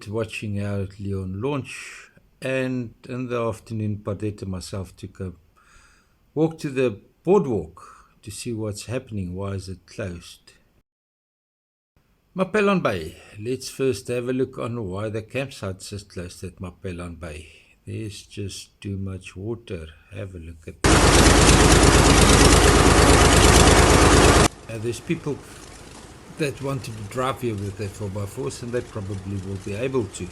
enjoyed watching how Leon launch, and in the afternoon Pardette and myself took a walk to the boardwalk to see what's happening. Why is it closed? Mapelon Bay. Let's first have a look on why the campsites is closed at Mapelon Bay. There's just too much water. Have a look at that. There's people that want to drive here with their 4x4s, and they probably will be able to.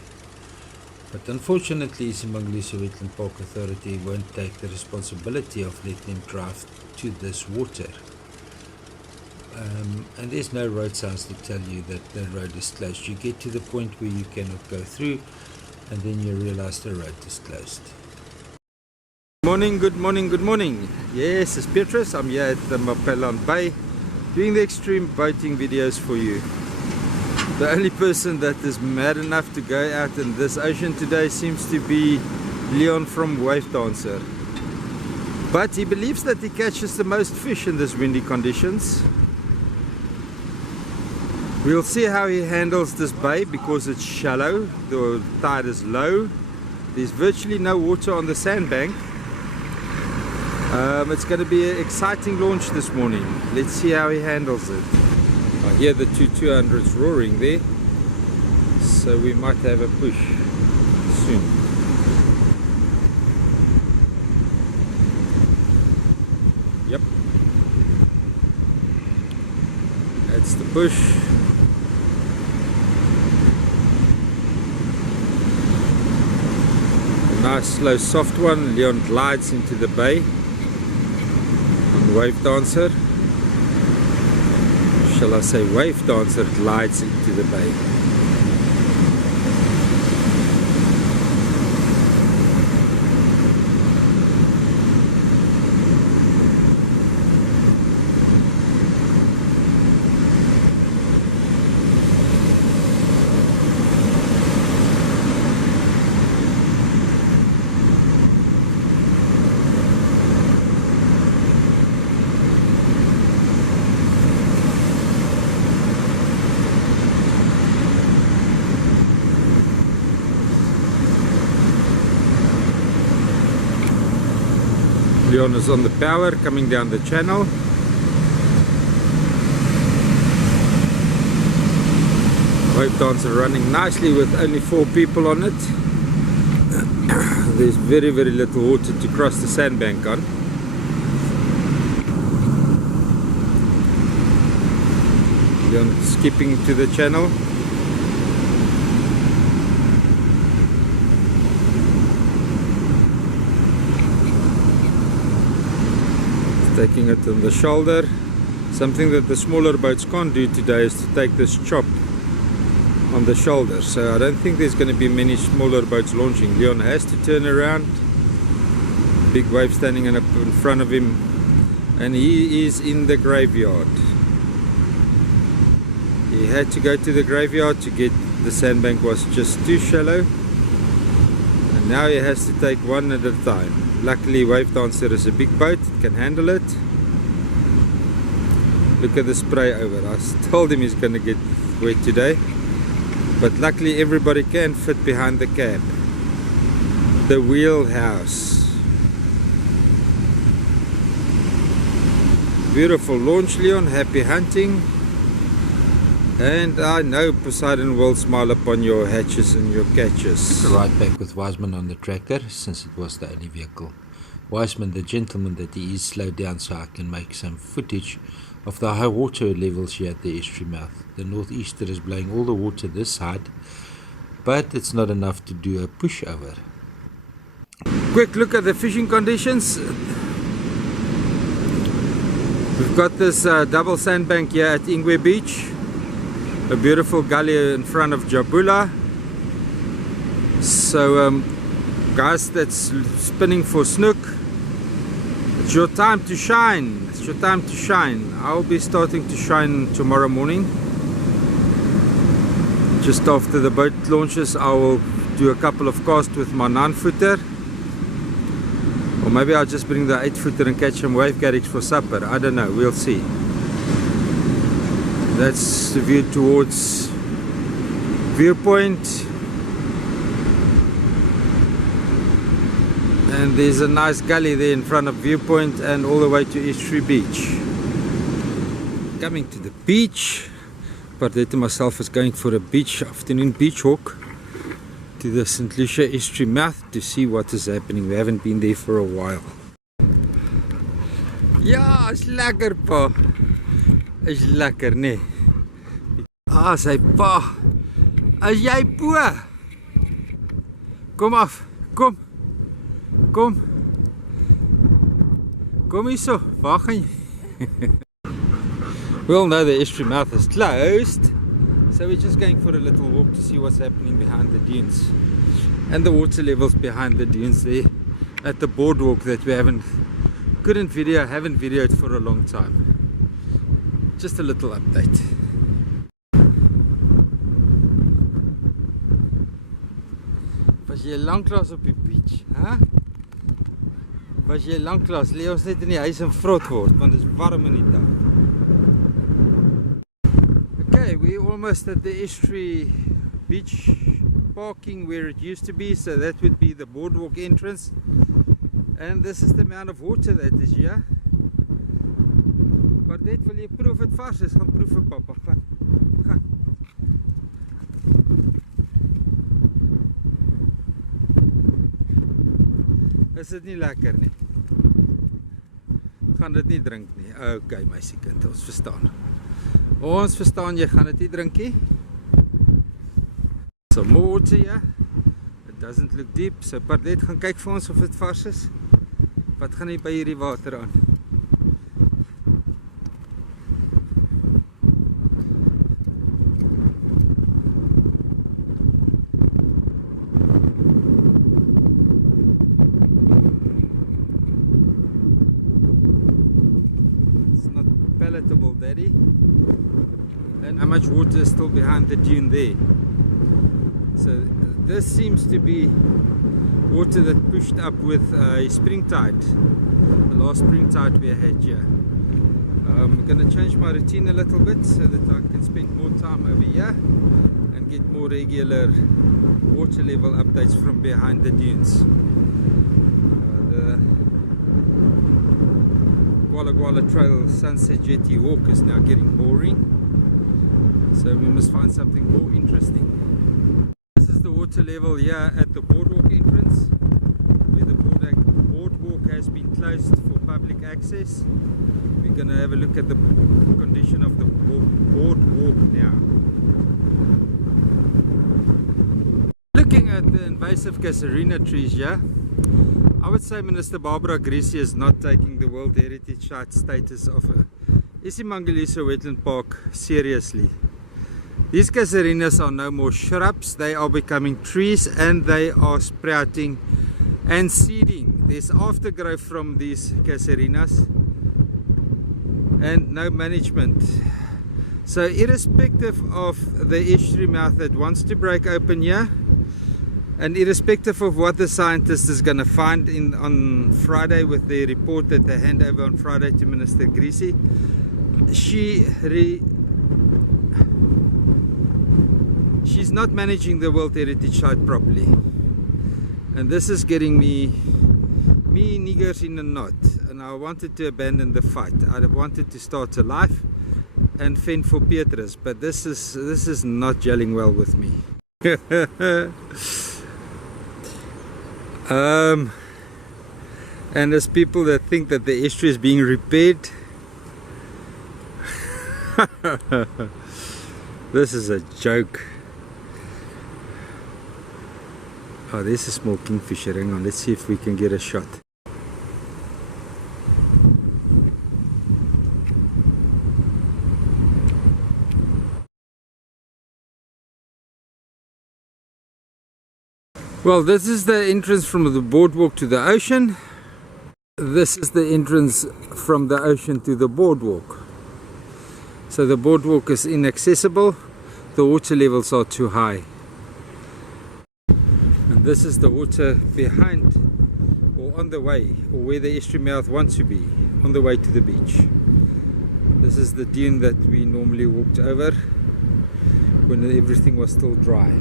But unfortunately, St Lucia Wetland Park Authority won't take the responsibility of letting them drive to this water. And there's no road signs to tell you that the road is closed. You get to the point where you cannot go through, and then you realize the road is closed. Good morning. Yes, it's Petrus. I'm here at the Mapelon Bay doing the extreme boating videos for you. The only person that is mad enough to go out in this ocean today seems to be Leon from Wave Dancer. But he believes that he catches the most fish in these windy conditions. We'll see how he handles this bay because it's shallow, the tide is low, there's virtually no water on the sandbank. It's going to be an exciting launch this morning. Let's see how he handles it. I hear the 200s roaring there, so we might have a push soon. Yep, that's the push. A nice slow soft one. Leon glides into the bay on Wave Dancer. Shall I say Wave Dancer glides into the bay. Leon is on the power coming down the channel. Wave Dancer running nicely with only 4 people on it. There's very little water to cross the sandbank on. Leon skipping to the channel. Taking it on the shoulder. Something that the smaller boats can't do today is to take this chop on the shoulder. So I don't think there's going to be many smaller boats launching. Leon has to turn around. Big wave standing in front of him, and he is in the graveyard. He had to go to the graveyard to get the sandbank was just too shallow, and now he has to take one at a time. Luckily Wave Dancer is a big boat, it can handle it. Look at the spray over. I told him he's going to get wet today, but luckily everybody can fit behind the cab. The wheelhouse. Beautiful launch, Leon. Happy hunting. And I know Poseidon will smile upon your hatches and your catches. Right back with Wiseman on the tractor, since it was the only vehicle. Wiseman, the gentleman that he is, slowed down so I can make some footage of the high water levels here at the estuary mouth. The northeaster is blowing all the water this side, but it's not enough to do a pushover. Quick look at the fishing conditions. We've got this double sandbank here at Lucia Beach. A beautiful gully in front of Jabula. So guys that's spinning for snook, it's your time to shine. It's your time to shine. I'll be starting to shine tomorrow morning. Just after the boat launches, I will do a couple of casts with my 9-footer. Or maybe I'll just bring the 8-footer and catch some wave garrix for supper. I don't know, we'll see. That's the view towards Viewpoint. And there's a nice gully there in front of Viewpoint and all the way to Estuary Beach. Coming to the beach, Pardette and myself is going for a afternoon beach walk to the St Lucia Estuary mouth to see what is happening. We haven't been there for a while. Ja, is lekker pa. Is lekker, nee. Ah, sy pa. Is jy bo? Kom af. Kom. Kom. Kom hierso. Waar gaan jy? Well, no, the estuary mouth is closed. So we're just going for a little walk to see what's happening behind the dunes. And the water levels behind the dunes there at the boardwalk that we haven't videoed for a long time. Just a little update. Was jy lanklaas op die beach, hè? Was jy lanklaas, lê ons net in die huis en vrot word, want dit is warm in die dag. Okay, we're almost at the Estuary Beach parking where it used to be, so that would be the boardwalk entrance. And this is the amount of water that is here. Pardette, wil jy proef het vars is? Gaan proef het, papa. Gaan. Is dit nie lekker nie? Gaan dit nie drink nie? Okay, meisiekind, ons verstaan. Ons verstaan, jy gaan dit nie drink nie. Some more water here. It doesn't look deep. So Pardette gaan kyk vir ons of dit vars is. Wat gaan hier by hierdie water aan? It's not palatable, Daddy. And how much water is still behind the dune there? So this seems to be water that pushed up with spring tide, the last spring tide we had here. I'm going to change my routine a little bit so that I can spend more time over here and get more regular water level updates from behind the dunes. The Guala Guala Trail Sunset Jetty walk is now getting boring, so we must find something more interesting. Water level here at the boardwalk entrance, where the boardwalk has been closed for public access. We're going to have a look at the condition of the boardwalk now. Looking at the invasive casuarina trees here, I would say Minister Barbara Grisi is not taking the World Heritage Site status of Isimangaliso Wetland Park seriously. These casuarinas are no more shrubs, they are becoming trees and they are sprouting and seeding. There's aftergrowth from these casuarinas and no management. So irrespective of the estuary mouth that wants to break open here, and irrespective of what the scientist is going to find on Friday with the report that they hand over on Friday to Minister Grisi, she's not managing the World Heritage Site properly, and this is getting me niggers in a knot. And I wanted to abandon the fight. I wanted to start a life and fend for Petrus, but this is not gelling well with me. And there's people that think that the estuary is being repaired. This is a joke. Oh, there's a small kingfisher. Hang on, let's see if we can get a shot. Well, this is the entrance from the boardwalk to the ocean. This is the entrance from the ocean to the boardwalk. So the boardwalk is inaccessible. The water levels are too high. And this is the water behind, or on the way, or where the estuary mouth wants to be, on the way to the beach. This is the dune that we normally walked over when everything was still dry.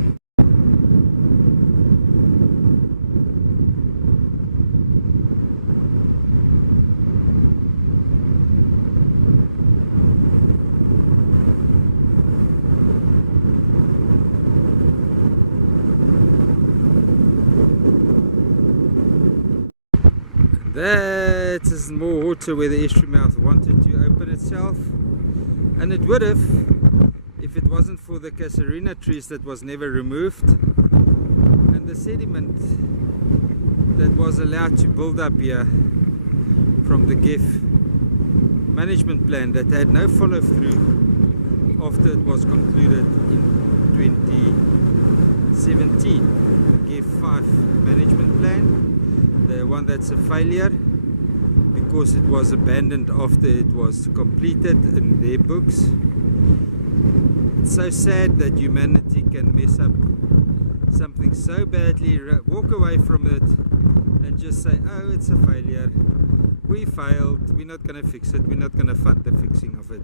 That is more water where the estuary mouth wanted to open itself, and it would have if it wasn't for the casuarina trees that was never removed, and the sediment that was allowed to build up here from the GEF management plan that had no follow through after it was concluded in 2017. GEF 5 management plan, the one that's a failure because it was abandoned after it was completed in their books. It's so sad that humanity can mess up something so badly, walk away from it and just say, oh, it's a failure, we failed, we're not going to fix it, we're not going to fund the fixing of it.